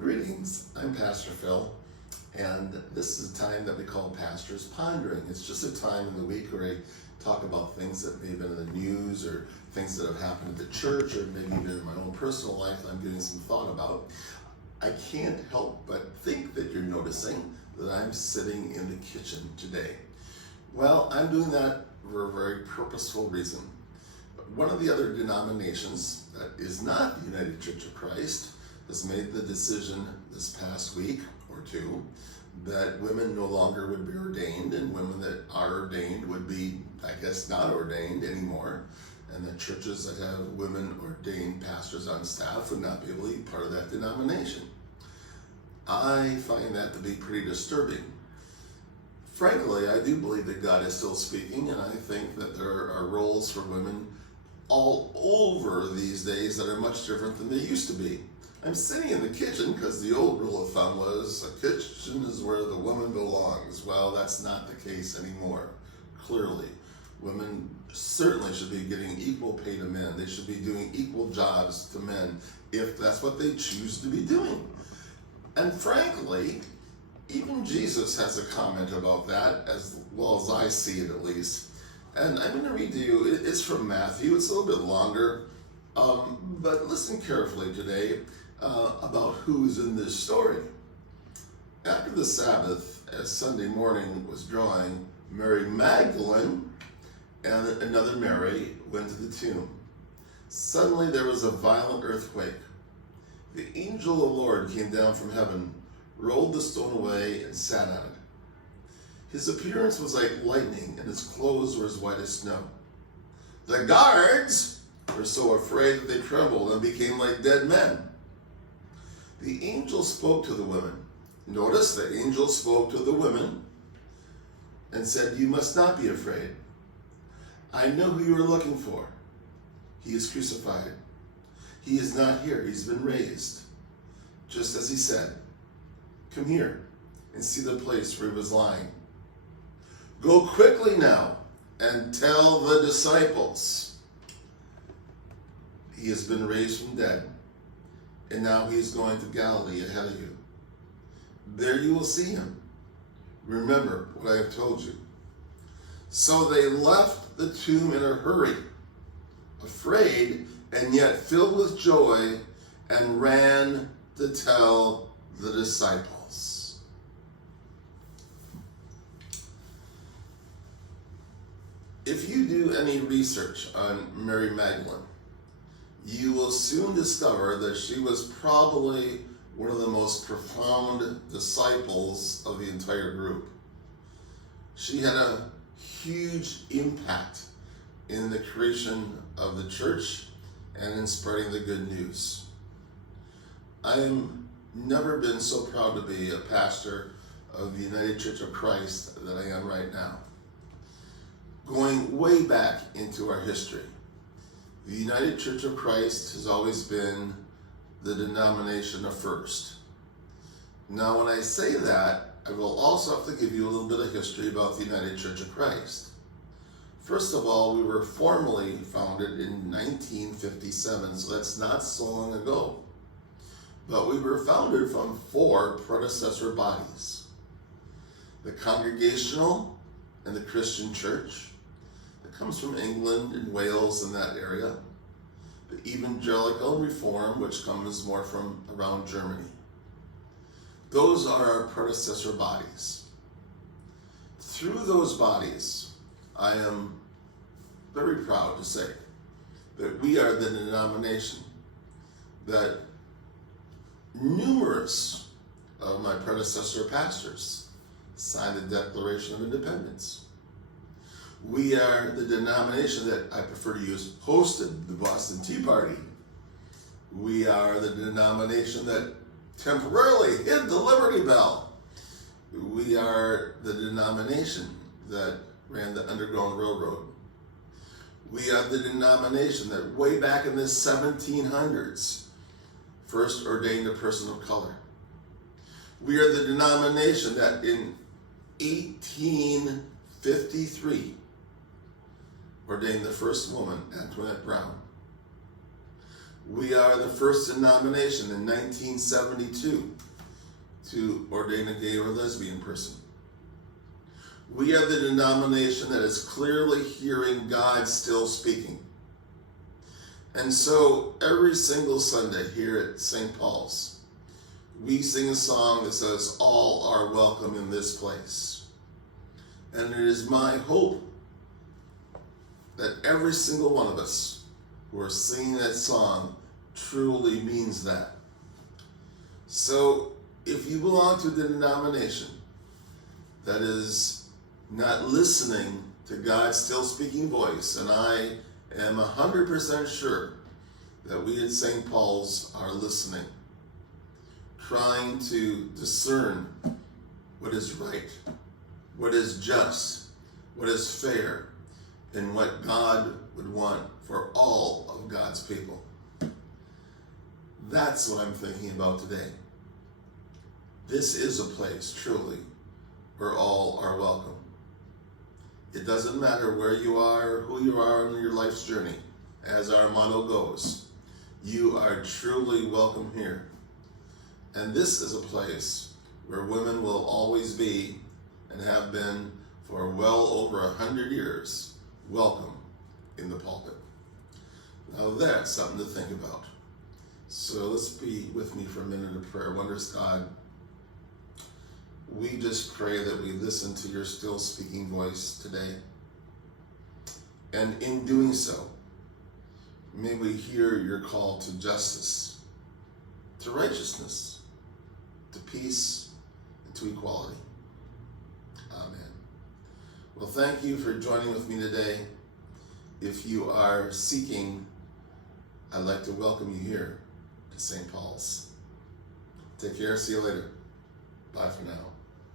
Greetings. I'm Pastor Phil, and this is a time that we call Pastor's Pondering. It's just a time in the week where I talk about things that may have been in the news or things that have happened at the church or maybe even in my own personal life that I'm giving some thought about. I can't help but think that you're noticing that I'm sitting in the kitchen today. Well, I'm doing that for a very purposeful reason. One of the other denominations that is not the United Church of Christ has made the decision this past week or two that women no longer would be ordained, and women that are ordained would be, I guess, not ordained anymore, and that churches that have women ordained pastors on staff would not be able to be part of that denomination. I find that to be pretty disturbing. Frankly, I do believe that God is still speaking, and I think that there are roles for women all over these days that are much different than they used to be. I'm sitting in the kitchen because the old rule of thumb was a kitchen is where the woman belongs. Well, that's not the case anymore, clearly. Women certainly should be getting equal pay to men. They should be doing equal jobs to men if that's what they choose to be doing. And frankly, even Jesus has a comment about that, as well as I see it at least. And I'm going to read to you, it's from Matthew, it's a little bit longer, but listen carefully today about who's in this story. After the Sabbath, as Sunday morning was drawing, Mary Magdalene and another Mary went to the tomb. Suddenly there was a violent earthquake. The angel of the Lord came down from heaven, rolled the stone away, and sat on it. His appearance was like lightning, and his clothes were as white as snow. The guards were so afraid that they trembled and became like dead men. The angel spoke to the women. Notice the angel spoke to the women and said, "You must not be afraid. I know who you are looking for. He is crucified. He is not here. He's been raised, just as he said. Come here and see the place where he was lying. Go quickly now and tell the disciples he has been raised from dead, and now he is going to Galilee ahead of you. There you will see him. Remember what I have told you." So they left the tomb in a hurry, afraid and yet filled with joy, and ran to tell the disciples. If you do any research on Mary Magdalene, you will soon discover that she was probably one of the most profound disciples of the entire group. She had a huge impact in the creation of the church and in spreading the good news. I have never been so proud to be a pastor of the United Church of Christ that I am right now. Going way back into our history, the United Church of Christ has always been the denomination of first. Now, when I say that, I will also have to give you a little bit of history about the United Church of Christ. First of all, we were formally founded in 1957, so that's not so long ago. But we were founded from 4 predecessor bodies: the Congregational and the Christian Church, that comes from England and Wales and that area, the Evangelical and Reform, which comes more from around Germany. Those are our predecessor bodies. Through those bodies, I am very proud to say that we are the denomination that numerous of my predecessor pastors signed the Declaration of Independence. We are the denomination that I prefer to use hosted the Boston Tea Party. We are the denomination that temporarily hid the Liberty Bell. We are the denomination that ran the Underground Railroad. We are the denomination that way back in the 1700s first ordained a person of color. We are the denomination that in 1853 ordained the first woman, Antoinette Brown. We are the first denomination in 1972 to ordain a gay or lesbian person. We are the denomination that is clearly hearing God still speaking. And so every single Sunday here at St. Paul's, we sing a song that says, "All are welcome in this place." And it is my hope that every single one of us who are singing that song truly means that. So if you belong to the denomination that is not listening to God's still speaking voice, and I am 100% sure that we at St. Paul's are listening, trying to discern what is right, what is just, what is fair, and what God would want for all of God's people. That's what I'm thinking about today. This is a place, truly, where all are welcome. It doesn't matter where you are or who you are on your life's journey. As our motto goes, you are truly welcome here. And this is a place where women will always be and have been for well over 100 years welcome in the pulpit. Now that's something to think about. So let's be with me for a minute of prayer. Wondrous God, we just pray that we listen to your still speaking voice today. And in doing so, may we hear your call to justice, to righteousness, to peace, and to equality. Amen. Well, thank you for joining with me today. If you are seeking, I'd like to welcome you here to St. Paul's. Take care. See you later. Bye for now.